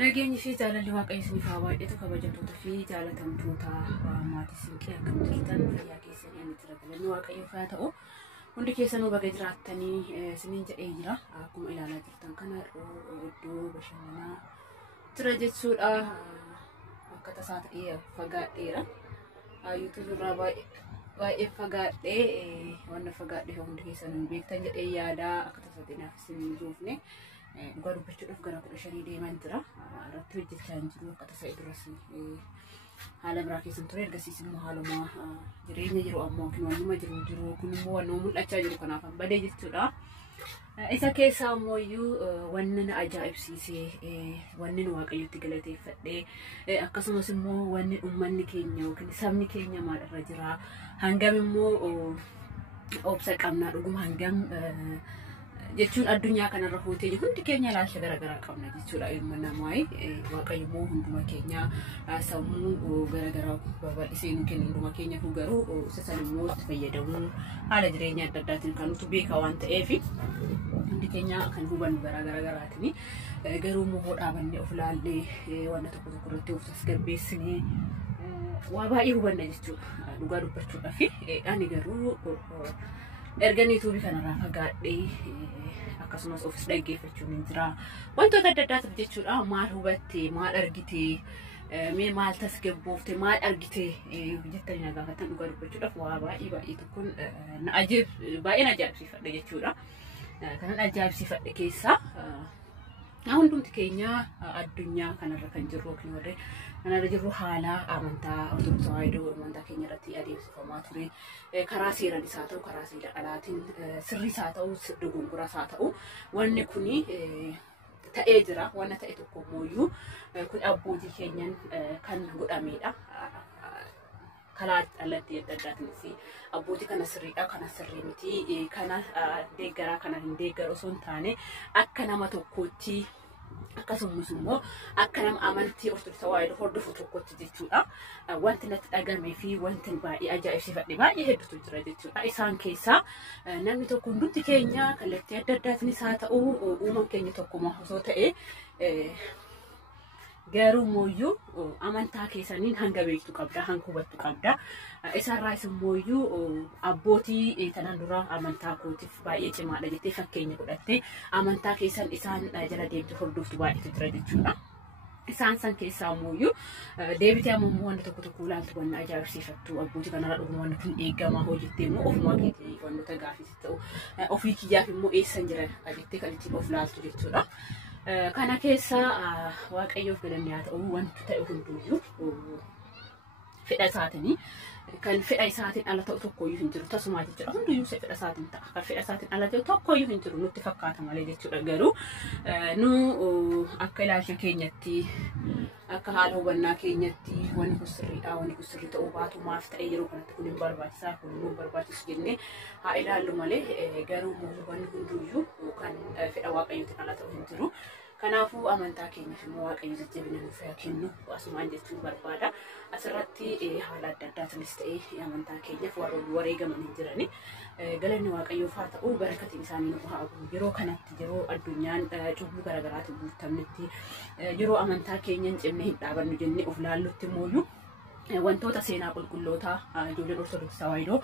Nageenyi fi jaalalli waaqayyoon faa baay'eetu kabajatoota fi jaalatamtoota maatii siinqee akkam jirtan fayyaa keessanii ani jira galanni waaqayyoof haa ta'u hundi keessanuu baga jiraattanii isiniin jedhee jira akkuma ilaalaa jirtan kana iddoo bashannanaa jira jechuudha akka tasaa ta'ee fagaadheera ayyuutu jirraa baay'ee fagaadhee waan fagaadhee hundi keessanuu beektan jedhee yaada akka tasaa ta'eef isin juufne dhugaa dubbachuudhaaf gara 15 deeman jira irratti hojjechaa jiru akka tasaa duras haala biraa keessan ture ergasiis immoo haaluma jireenya jiru ammoo kinuma jiru kun immoo waan mul'achaa jiru kanaaf badee jechuudha isa keessaa ammoo wanni na ajaa'ibsiisee wanni nu waaqayyotti galateeffadhee akkasumas immoo wanni uummanni keenya yookiin sabni keenya maalirra jira hangam immoo obsa qabnaa dhuguma hangam jechuun addunyaa kanarra hootee hundi keenya ilaalcha garagaraa qabna jechuudha ilma namaa waaqayyo immoo hunduma keenya sammuu garagaraa babal'isee nu kennu hunduma keenya garuu isa san immoo itti fayyadamuu haala jireenya adda addaatiin kan nuti beekaa waan ta'eef hundi keenya kan hubannu garaagaraatiin garuu immoo dhaabannee of ilaallee waan tokko irratti of tasgabbeessinee waa baay'ee hubanna jechuudha dhugaa dubbachuudhaaf ani garuu erganii tuubii kanarraa fagaadhee akkasumas ofis dhaggeeffachuun hin jira wantoota adda addaatiif jechuudha maal hubatte maal argite mee maal tasgabbooftee maal argite jettanii na gaafatan dhugaa dubbachuudhaaf waa baay'ee tokkoon baay'ee na ajaa'ibsiifadhe jechuudha kanan ajaa'ibsiifadhe keessaa hundumti keenya addunyaa kanarra kan jirru yookiin warri kanarra jirru haala amantaa ortodoksii amantaa keenya irratti adeemsifamaa ture karaa seeraan isaa ta'u karaa seera alaatiin sirrii isaa ta'u dogongoraa isaa ta'u wanni kuni ta'ee jira wanna ta'e tokko immoo kun abbootii keenyan kan godhamedha karaa alatti adda addaatiin abbootii kana sirriidha kana sirrii miti kana deeggaraa kana hin deeggaru osoo hin taane akka nama tokkootti akkasumas immoo akka nama amantii ortodoksii hordofu tokkotti jechuudha wanti natti dhagamee fi wanti baay'ee ajaa'ibsiifadhe baay'ee hedduutu jira jechuudha isaan keessaa namni tokko hundumti keenya kallattii adda addaatiin isaa ta'u uumaan keenya tokkuma osoo ta'e garuu mooyyuu amantaa keessaniin hanga beektu qabda hanga hubattu qabda isarraas mooyyuu abbootii tanaan dura amantaa kootiif baay'ee cimaadha jettee fakkeenya godhatte amantaa keessan isaan jala deemtu hordoftu baay'eetu jira jechuudha isaan san keessaa mooyyuu deebitee ammoo wanta tokko ilaaltu wanna ajaa'ibsiifattu abbootii kanarra dhuguma wanni kun eegamaa hojjettee immoo ofumaa keetii wantoota gaafis ta'u ofii kiyyaaf immoo eessan jira jettee kan ittiin of laaltu jechuudha. Kana keessa waaqayyoof galanni haa ta'u wanti ta'e hunduyyuu fedha isaatiin kan fedha isaatiin ala ta'u tokkoyyuu hin jiru tasumaa jechuudha hunduyyuu fedha isaatiin ta'a kan fedha isaatiin ala ta'u tokkoyyuu hin jiru nutti fakkaata malee jechuudha garuu nu akka ilaalcha keenyatti akka haala hubannaa keenyatti wanni kun sirriidha wanni kun sirrii ta'uu baatu maaf ta'e yeroo kanatti kun hin barbaachisaa kun immoo barbaachisu jennee haa ilaallu malee garuu wanni hunduyyuu kan fedha waaqayyootiin ala ta'u hin jiru. Kanaafuu amantaa keenyaaf immoo waaqayyo jajjabina nuuf kennu asumaan jechuun barbaada asirratti haala adda addaatiinis ta'ee amantaa keenyaaf wareegaman hin jirani galanni waaqayyoof haa ta'u barakatiin isaanii nuuf haa bu'u yeroo kanatti yeroo addunyaan cubbuu garaagaraatiin guutamnetti yeroo amantaa keenya hin cimne hin dhaabannu jennee of laallutti mooyyuu wantoota seenaa qulqullootaa ijoolleen ortodoksii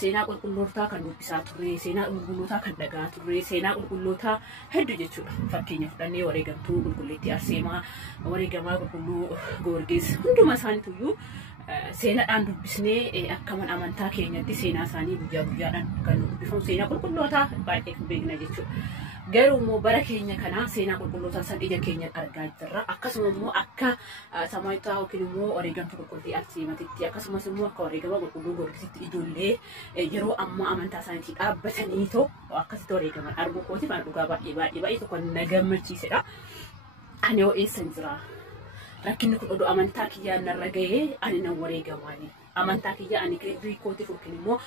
seenaa qulqullootaa kan dubbisaa turre seenaa qulqullootaa kan dhagaa turre seenaa qulqullootaa hedduu jechuudha fakkeenya fudhannee wareegamtuu qulqulleettii Arseemaa wareegamaa qulqulluu Goorgis hunduma isaaniituyyuu seenaadhaan dubbisnee akkaman amantaa keenyatti seenaa isaanii guyyaa guyyaadhaan kan dubbifamu seenaa qulqullootaa baay'ee kan beekna jechuudha. Garuu immoo bara keenya kana seenaa qulqullootaa san ija keenyaan argaa jirra akkasuma immoo akka Samaayitaa yookiin immoo wareegamtuu qulqullittii Arseematitti akkasumas immoo akka wareegama qulqulluu Goorgisitti ijoollee yeroo ammaa amantaa isaaniitti dhaabbatanii too akkasitti wareegaman arguu kootiif an dhugaa baay'ee tokko na gammachiisedha. Ani yoo eessan jira rakkinni kun oduu amantaa kiyyaan narra gahee ani nan wareegamaani. Amantaa kiyya ani riikootiif yookiin immoo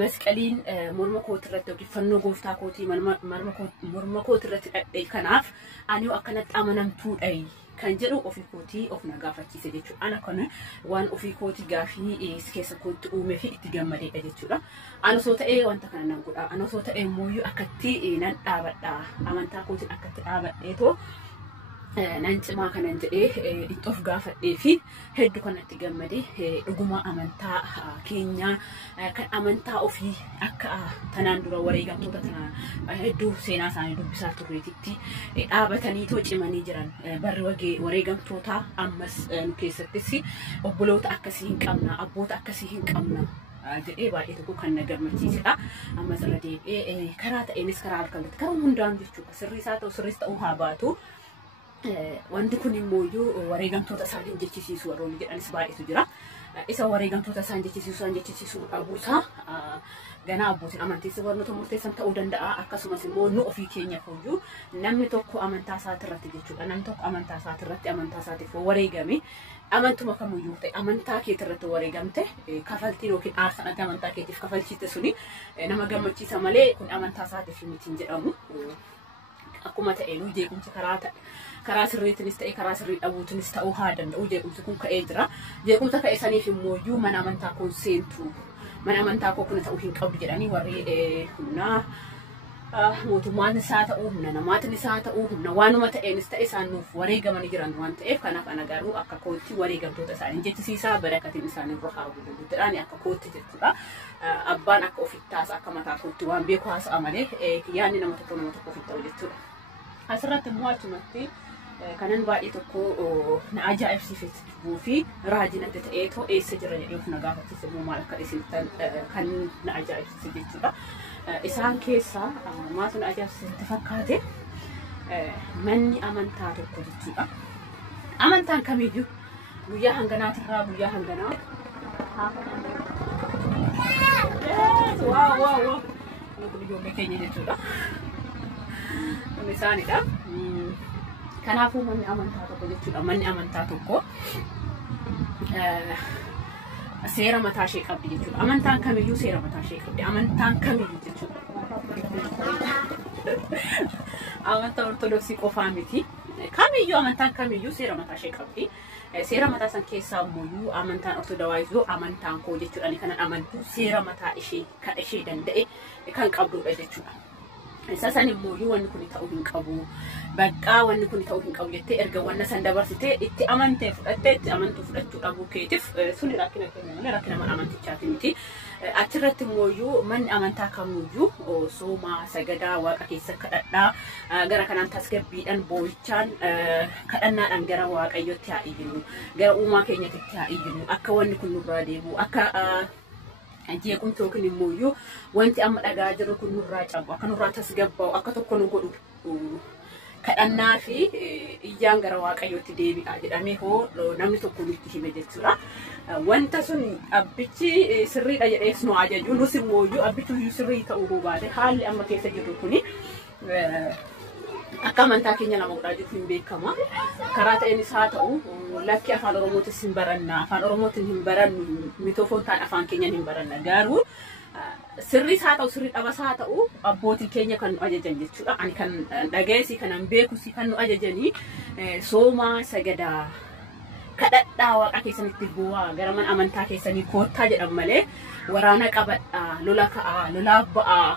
masqaliin morma kooti irratti yookiin fannoo gooftaa kootii morma kooti irratti dhadhee kanaaf ani akkanatti amanamtuudha kan jedhu ofii kootii of na gaafachiise jechuudha. Ana kana waan ofii kootii gaafii keessa kootti uumee fi itti gammadeedha jechuudha. Ana osoo ta'ee wanta kana nan godha. Ana osoo ta'ee immoo akkatti nan dhaabadha. Amantaa kootiin akkatti dhaabadheetoo nancimaa kanan jedhee itti of gaafadhee fi hedduu kanatti gammadee dhuguma amantaa keenya kan amantaa ofii akka tanaan dura wareegamtoota tana hedduu seenaa isaanii dubbisaa turreetitti dhaabatanii cimanii jiran barri wareegamtoota ammas nu keessattis obboloota akkasii hin qabna abboota akkasii hin qabna jedhee baay'ee tokko kan na gammachiisedha. Ammas irra deebi'ee karaa ta'eenis karaa harkatti karaa hundaan jechuudha sirriisaa ta'u sirriis ta'uu haa baatu. Wanti kun immoo wareegamtoota isaanii jechisiisu warroonni jedhanis baay'eetu jira. Isa wareegamtoota isaanii jechisiisuu dhabuusaa ganaa abbootiin amantiis barnoota murteessan ta'uu danda'a. Akkasumas immoo nu ofii keenya fooyyuu namni tokko amantaa isaati irratti jechuudha. Namni tokko amantaa isaati irratti amantaa isaatiif wareegame amantuma kamiyyuu ta'e amantaa keetii irratti wareegamte kafaltiin yookiin aarsaan akka amantaa keetiif kafalchiite suni nama gammachiisa malee kun amantaa isaatiif miti hin jedhamu. Akkuma ta'e nu jeequmsi karaa sirriitinis ta'e karaa sirrii dhabuutinis ta'uu haa danda'u. Jeequmsi kun ka'ee jira. Jeequmsa ka'e saniif immoo mana amantaa kun seentu mana amantaa koo kun ta'uu hin qabdu jedhanii warri humna mootummaanis haa ta'u humna namaatis haa ta'u humna waanuma ta'eenis ta'e isaan nuuf wareegamanii jiran waan ta'eef kanaaf ana garuu akka kootti wareegamtoota isaanii jechisiisaa barakatiin isaanii irra haa bulu jedhanii akka kootti jechuudha. Abbaan akka ofittaas akka mataa kootti waan beeku haasa'a malee yaadni nama tokko ofitta'u jechuudha. Asirratti immoo achumatti kanan baay'ee tokko na ajaa'ibsiifachuu fi raajii natti ta'eetoo eessa jira jedhee of na gaafachiise immoo maal akka isinittan kan na ajaa'ibsiise jechuudha. Isaan keessaa maatu na ajaa'ibsiisatti fakkaate manni amantaa tokko jechuudha. Amantaan kamiyyuu guyyaa hanganaatirraa guyyaa hanganaa waaw kun ijoollee keenya jechuudha. Kun isaanidha. Kanaafuu manni amantaa tokko jechuudha. Manni amantaa tokko seera mataa ishee qabdi jechuudha. Amantaan kamiyyuu seera mataa ishee qabdi. Amantaan kamiyyuu jechuudha. Amantaan ortodoksii qofaa miti. Kamiyyuu amantaan kamiyyuu seera mataa ishee qabdi. Seera mataa san keessaa immoo amantaan ortodoksii amantaan koo jechuudha. Kanan amantu seera mataa ishee kan ishee danda'e kan qabdudha jechuudha. Sasan immoo wanni kun ta'uu hin qabu. Bakka wanni kun ta'uu hin qabu jettee erga wanna san dabarsitee itti amantee fudhattee itti amantuu fudhachuu dhabuu keetiif suni rakkina keenya malee rakkina mana amantichaati miti. Achirratti immoo manni amantaa kamiyyuu sooma sagadaa waaqa keessa kadhadhaa gara kanaan tasgabbiidhaan boo'ichaan kadhannaadhaan gara waaqayyootti haa iyyu gara uumaa keenyatti haa iyyu akka wanni kun nurraa deebi'u akka jeequmsi yookiin immoo wanti amma dhagaa jiru kun nurraa cabu akka nurraa tasgabbaa'u akka tokko nu godhu kadhannaa fi iyyaan gara waaqayyootti deebi'a jedhamee hoo namni tokko nutti hime jechuudha. Wanta sun abbichi sirriidha jedhees nu ajaju nus immoo abbichi sirrii ta'uu baate haalli amma keessa jiru kuni akka amantaa keenya nama godhaa jiru hin beekama. Karaa ta'eenis haa ta'u lakki afaan oromootis hin baranna afaan oromootiin hin barannu mitoofontaan afaan keenyan hin baranna garuu sirriis haa ta'u sirrii dhabas haa ta'u abbootiin keenya kan nu ajajan jechuudha. Ani kan dhagayeesi kanan beekusi kan nu ajajanii sooma sagadaa kadhadhaa waaqa keessanitti bu'aa gara mana amantaa keessanii koottaa jedhan malee waraana qabadhaa lola ka'aa lolaaf ba'aa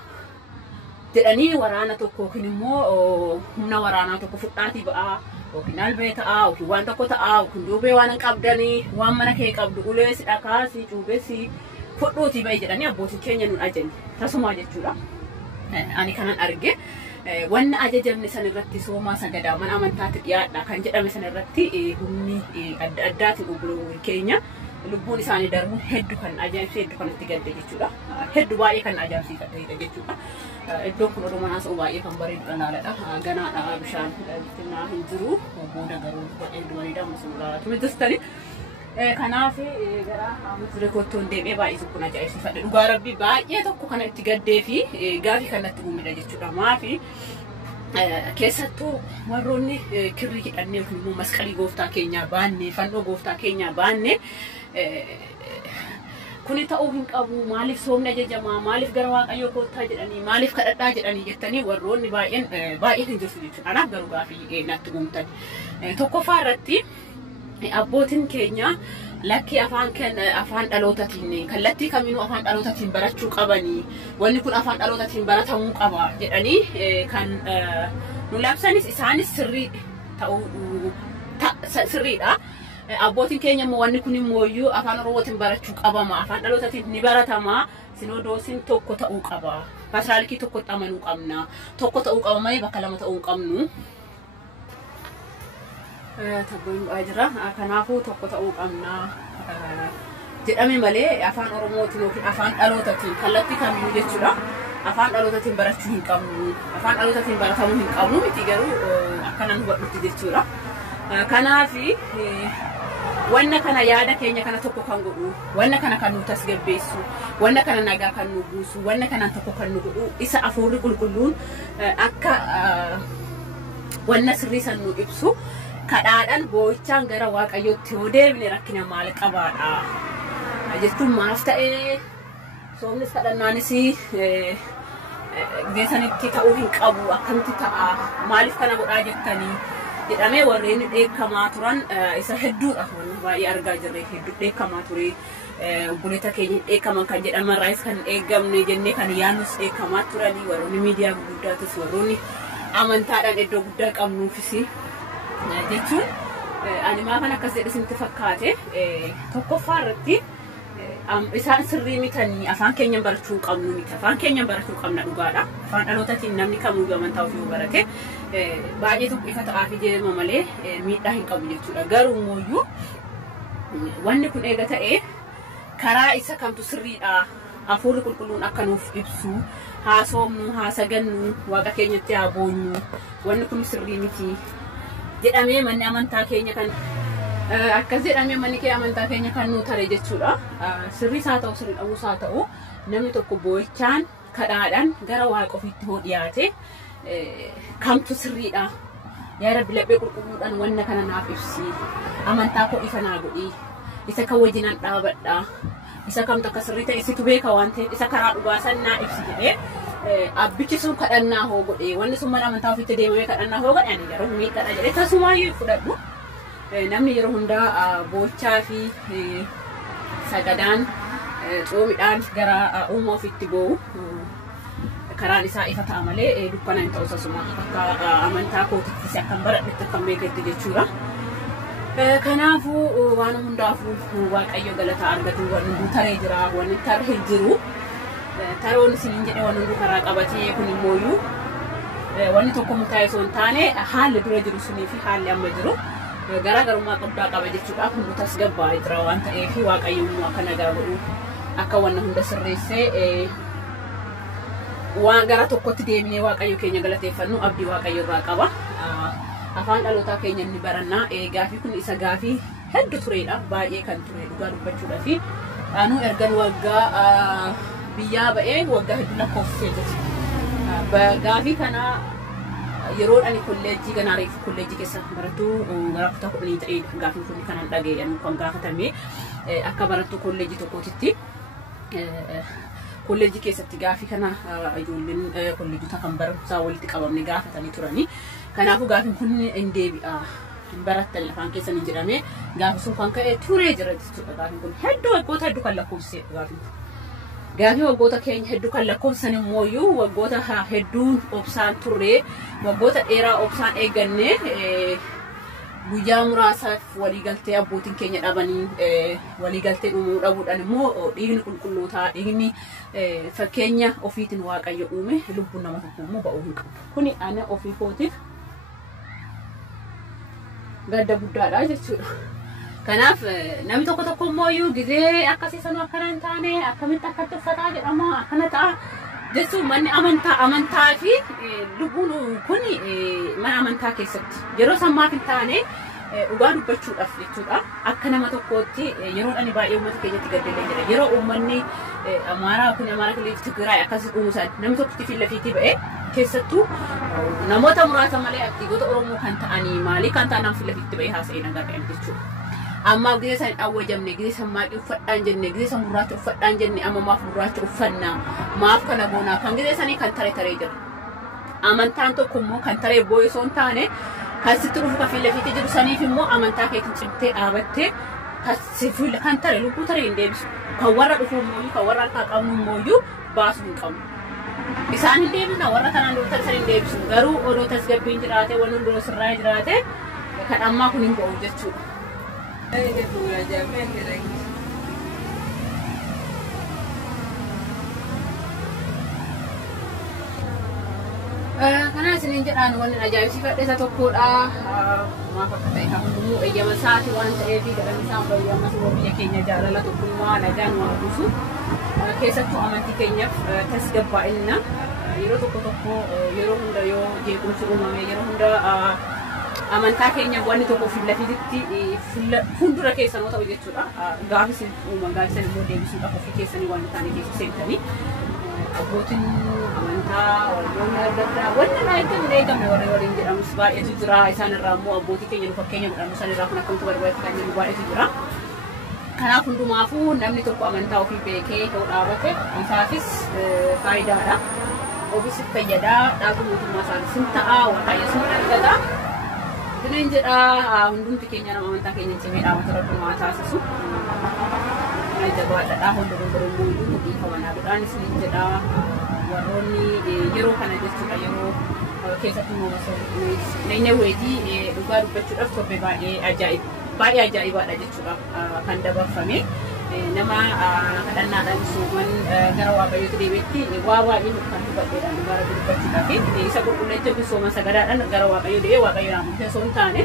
jedhanii waraana tokko yookiin immoo humna waraanaa tokko fudhaatii ba'aa yookiin albee ta'aa yookiin waan tokko ta'aa yookiin duubee waan qabdanii waan mana kee qabdu ulee si dhakaa si cuubee si fudhuutii ba'i jedhanii abbootiin keenya nun ajajani tasumaa jechuudha. Ani kanan arge wanna ajajamne san irratti soomaa sagadaa mana amantaatti dhiyaadha kan jedhame san irratti humni adda addaatiin obboloonni keenya lubbuun isaanii darbuun hedduu kan ajaa'ibsu hedduu kan itti gadde jechuudha. Hedduu baay'ee kan ajaa'ibsiifadha jechuudha. Iddoon kun oduma naasa'u baay'ee kan bareedu dhalaaladha. Ganaadha bishaan bittinnaa hin jiru booda garuu hedduu bareedaa musulmaatu mijjistani. Kanaaf gara muuziree kottoon deemee baay'ee kun ajaa'ibsiifadha. Dhugaa rabbii baay'ee tokko kan itti gaddee fi gaafii kan natti uumedha jechuudha. Maafi keessattuu warroonni kirrii hidhannee yookiin immoo masqalii gooftaa keenyaa baannee fannoo gooftaa keenyaa baannee kuni ta'uu hin qabu maaliif soomni ajajamaa maaliif gara waaqayyoo koottaa jedhanii maaliif kadhadhaa jedhanii jettanii warroonni baay'een hin jirtu jechuudha. Kanaaf garuu gaafii natti uumtan. Tokkoffaa irratti abbootiin keenya lakki afaan dhalootatiin kallattii kamiinuu afaan dhalootatiin barachuu qabanii wanni kun afaan dhalootatiin baratamuu qaba jedhanii kan nu labsanis isaanis sirrii ta'uu sirriidha. Abbootiin keenya immoo wanni kun immoo afaan Oromootiin barachuu qabama. Afaan dhalootatiin ni baratama. Sinodoosiin tokko ta'uu qaba. Patriyaarkii tokkotti amanuu qabna. Tokko ta'uu qaba malee bakka lama ta'uu hin qabnu. Tabboon jira. Kanaafuu tokko ta'uu qabna. Jedhame malee afaan Oromootiin yookiin afaan dhalootatiin kallattii kamiyyuu jechuudha. Afaan dhalootatiin barachuu hin qabnu. Afaan dhalootatiin baratamuu hin qabnu miti garuu akkana nu hubadhutti jechuudha. Kanaafi wanna kana yaada keenya kana tokko kan godhu, wanna kana kan nu tasgabbeessu, wanna kana nagaa kan nu buusu, wanna kana tokko kan nu godhu isa afuurri qulqulluun akka wanna sirrii san nu ibsu kadhaadhaan boo'ichaan gara Waaqayyootti yoo deebine rakkina maal qabaadha jechuun maaf ta'ee soomnis kadhannaanis geessanitti ta'uu hin qabu akkamitti ta'a maaliif kana godhaa jettanii jedhamee warreen dheekkamaa turan isa hedduudha baay'ee argaa jirre hedduu dheekkamaa ture obboleeta keenya dheekkaman kan jedhaman raayis kan eeggamne jennee kan yaannus dheekkamaa turanii warroonni miidiyaa gurguddaatis warroonni amantaadhaan iddoo guddaa qabnuufis jechuun ani maafan akkas jedhe isinitti fakkaate tokkoffaa irratti isaan sirrii mitanii afaan keenya barachuu qabnu miti afaan keenya barachuu qabna dhugaadha afaan dhalootatiin namni kamuu amantaa ofii barate baay'ee tokko ifa ta'aafi jeema malee miidhaa hin qabu jechuudha garuu immoo wanni kun eega ta'e karaa isa kamtu sirriidha afuurri qulqulluun akka nuuf ibsu haasoomnu haasagannu waaqa keenyatti haa boonyu wanni kun sirrii miti jedhamee manni amantaa keenya kan akkas jedhamee manni kee amantaa keenya kan nu tare jechuudha sirrii isaa ta'u sirrii dhabuu isaa ta'u namni tokko boo'ichaan kadhaadhaan gara waaqa ofiitti hoo dhiyaate kamtu sirriidha yaa Rabbi laphee qulqulluudhaan wanna kana naaf ibsi amantaa koo ifa naa godhi isa kan wajjinan dhaabadha isa kamtu akka sirrii ta'e isitu beeka waan ta'eef isa karaa dhugaa san naa ibsi jedhee abbichi sun kadhannaa hoo godhe wanni sun mana amantaa ofiitti deemamee kadhannaa hoo godhe ani garuu miidhadha jedhee tasumaayyuu fudhadhu namni yeroo hundaa boochaa fi sagadaan xoomidhaan gara uumaa ofiitti boo'u karaan isaa ifa ta'a malee dukkana hin ta'u tasuma akka amantaa kootitti akkan baradhetti akkan beeketti jechuudha. Kanaafuu waan hundaafuu Waaqayyo galataa argatu waan hunduu taree jira waan taree hin jiru taroon isiniin jedhee waan hunduu karaa qabatee kun immooyyuu wanni tokko murtaa'e osoo hin taane haalli dura jiru sunii fi haalli amma jiru garaagarummaa guddaa qaba jechuudha hunduu tasgabbaa'ee jira waan ta'eef Waaqayyo immoo akka nagaa godhu akka wanna hunda sirreessee waan gara tokkotti deemnee Waaqayyo keenya galateeffannu abdii Waaqayyo irraa qaba. Afaan dhalootaa keenya ni barannaa gaafii kun isa gaafii hedduu tureedha baay'ee kan ture dhugaa dubbachuudha fi anu ergan waggaa biyyaa ba'ee waggaa hedduu lakkoofsee jira. Gaafii kana yeroo ani kolleejjii ganaareef kolleejjii keessa barattuu gara kutaa 10 ta'ee gaafii kun kanan dhageeyyan kan gaafatame akka barattuu kolleejjii tokkootitti kolleejjii keessatti gaafii kana ijoolleen kolleejjota kan barumsaa walitti qabamne gaafatanii turanii kanaafuu gaafiin kun hin deebi'a barattan afaan keessan hin jedhame gaafii sun kan ka'e turee jira jechuudha gaafiin kun hedduu waggoota hedduu kan lakkoofsee gaafiin kun gaafii waggoota keenya hedduu kan lakkoofsan immooyyuu waggoota hedduun obsaan turree waggoota dheeraa obsaan eeggannee guyyaa muraasaaf waliigaltee abbootiin keenya dhabanii waliigaltee dhumuu dhabuudhaan immoo dhiigni qulqullootaa dhiigni fakkeenya ofiitiin Waaqayyo uume lubbuun nama tokko immoo ba'uu hin qabu. Kuni ana ofii kootiif gadda guddaadha jechuudha. Kanaaf namni tokko tokko immoo gizee akkasii sanuu akkana hin taane akkamitti akkatti uffataa jedhama akkana ta'a jechuun manni amantaa fi lubbuun kun mana amantaa keessatti yeroo sammaaf hin taane dhugaa dubbachuudhaaf jechuudha. Akka nama tokkootti yeroo dhani baay'ee uummata keenyatti gaddeelee jira yeroo uummanni Amaaraa kun Amaaraa kiliif Tigraay akkasii uumusan namni tokkotti fi lafiitti ba'ee keessattuu namoota muraasa malee aktiivota Oromoo kan ta'anii maalii kan ta'an fi lafiitti ba'ee haasa'ee nagaa ta'an jechuudha. Amma gizee san awwajamne gizee san maaqii uffadhaan jenne gizee san gurraacha uffadhaan jenne amma maaf gurraacha uffannaa maaf kana boonaa kan gizee sanii kan taree jira. Amantaan tokko immoo kan taree boo'ee osoo hin taane kan sitti dhufu kan fi lafiitti jiru saniif immoo amantaa keetiin cimtee dhaabattee kan taree lubbuu taree hin deebisu. Kan warra dhufu immoo kan warra harkaa qabnu immoo baasuu hin qabu. Isaan hin deebisna warra kanaan dura taasisan hin deebisu garuu odoo tasgabbiin jiraate waan hundoo sirraa jiraate kan ammaa kun hin ga'u jechuudha. Kana isiniin jedhaan wanni ajaa'ibsiifadhe isa tokkodha. Maaf akka ta'e hundumuu eeyyama isaati waan ta'eef galanni isaa eeyyama isaa biyya keenya jaalala tokkummaa nagaan waan buusu keessattuu amantii keenyaaf tasgabbaa'inna yeroo tokko yeroo hunda yoo jeequmsi uumame yeroo hunda amantaa keenya wanni tokko filafiitti fuuldura keessanoo ta'u jechuudha. Gaafis uuman gaafsan immoo deebisuudhaaf ofii keessanii waan isaanii keessa seentanii abbootiin amantaa warroonni adda addaa wanni naayittiin hin eegamne warri waliin jedhamus baay'eetu jira. Isaan irraa immoo abbootii keenya nu fakkeenya godhamu san irraa kun akkamtu barbaadu kan jennu baay'eetu jira. Kanaaf hundumaafuu namni tokko amantaa ofii beekee yoo dhaabate isaafis faayidaadha. Ofiis fayyadaa dhaabuu mootummaa isaanis hin ta'a waaqayyo sun argata. Dineen jedha hundumti keenya nama amantaa keenya cimee dhaabatu rabbumaa taasisu. Jabaadha hunduu gurguruu mudhii kawanaa godhaan isiniin jedha warroonni yeroo kana jechuudha yeroo keessatti immoo weetii dhugaa dubbachuudhaaf torbee baay'ee ajaa'ibaadha jechuudha kan dabarfame nama kadhannaadhaan suuman gara waaqayyootti deebi'etti waa baay'ee kan hubadheedhaan dhugaa dubbachuudhaaf isa qulqulleechuuf sooman sagadaadhaan gara waaqayyoo deebi'ee waaqayyoodhaan murtee osoo hin taane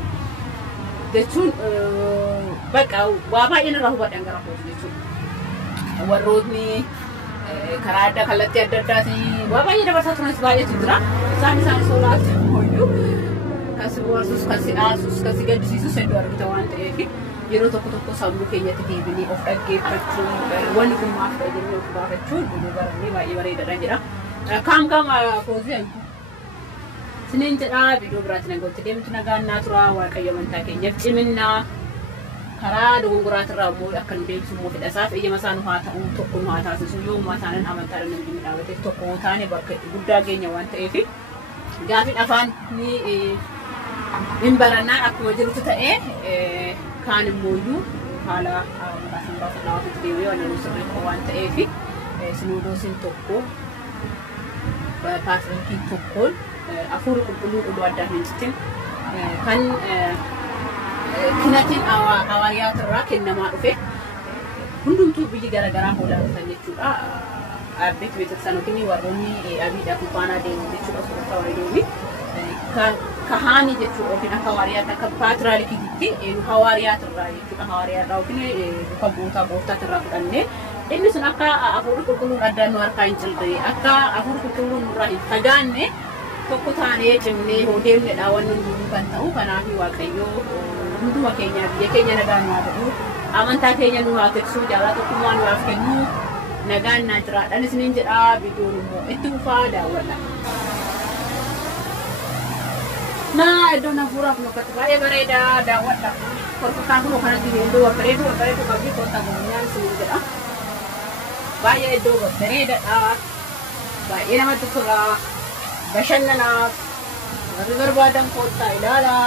jechuun bakka waa baay'een irraa hubadhan gara kootu jechuudha. Warroonni karaa adda kallattii adda addaatiin waa baay'ee dabarsaa turanis baay'eetu jira. Isaan soolaatti hooyyuu kan si bohaarsus kan si dhaasus kan si gaddisiisus hedduu argita waan ta'eef yeroo tokko sammuu keenyatti deebinee of dhaggeeffachuun wanni kun maaf ta'e jennee of gaafachuun dhuguu barannee baay'ee bareedaadha jedha. Kaam koozii isiniin jedhaa viidiyoo biraatti nagootti deemtu nagaannaa tura waaqayyo amantaa keenyaaf ciminaa. Karaa dogongoraatirraa immoo akka nu deebisu immoo fedhasaaf eeyyama isaa nu haa ta'u tokko nu haa taasisu yoo uumaa isaanin amantaadhaan namni dhaabateef tokko yoo taane bakka guddaa geenya waan ta'eef gaafiin afaan ni hin barannaan akkuma jirutu ta'ee kaan immooyyuu haala maqaasan baasa dhaawatutti deemee waan nu sirreeffaa waan ta'eef sinodoosiin tokko paatirikiin tokkoon hafuura qulqulluu dhuluu addaan hin cittin kan kinatiin hawaariyaatirraa kennamaa dhufe hundumtuu biyyi garaagaraa hoolaan dhufan jechuudha. Abbeetti beeksisaan yookiin warroonni abiidhaaf faanaa deemu jechuudha suuraa wayidooni. Kahaanii jechuudha yookiin akka hawaariyaatti akka paatiraalikititti hawaariyaatirraa jechuudha. Hawaariyaarraa yookiin duka gooftaatirraa fudhannee inni sun akka hafuurri qulqulluun addaan nu harkaa hin cillee akka hafuurri qulqulluun nurraa hin fagaanne tokko taanee cimnee hoo deemnedha wanni hunduu kan ta'u. Kanaaf waaqayyoo hunduma keenya biyya keenya nagaan haa ta'u amantaa keenya nu haa tiksu jaalala tokkummaa nu haa kennu nagaan naa jiraadhaan isiniin jedhaa viidiyoon immoo itti fufaa daawwadha. Iddoon hafuuraaf nukkatti baay'ee bareedaa daawwadha. Korkokaan kun kanatti iddoo bareedu qabdi koota gomnyaan isiniin jedha. Baay'ee iddoo bareedaadha. Baay'ee namatti tola. Bashannanaaf warri barbaadan koottaa ilaalaa.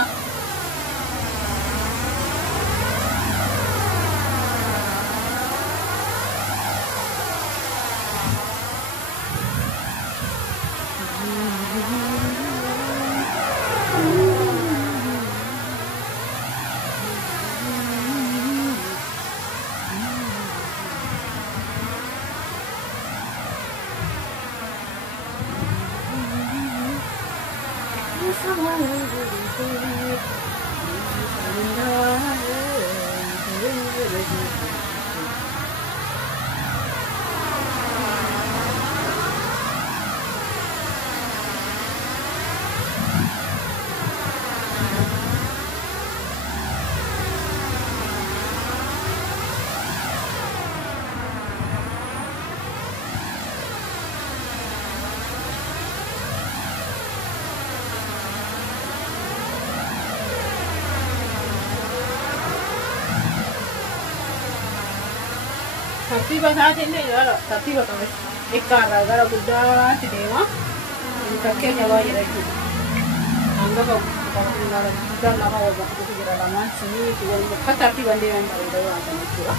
Tartiiba isaatiin tartiiba qaba. Xiqqaarraa gara guddaatti deema. Fakkeenya baay'eedha jechuudha. Hanga guddaan lama wal bakkeetu jira lamaan sunii wal bakka tartiibaan deeman bareeda waan ta'an jechuudha.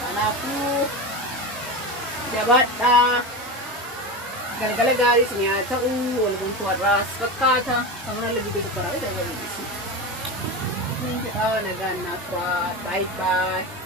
Kanaafuu jabaadhaa galgala gaarii isin yaa ta'u walgumtu warraas fakkaata kamana la video tokko raawwata galmeessi. Nagaan naaf bye bye.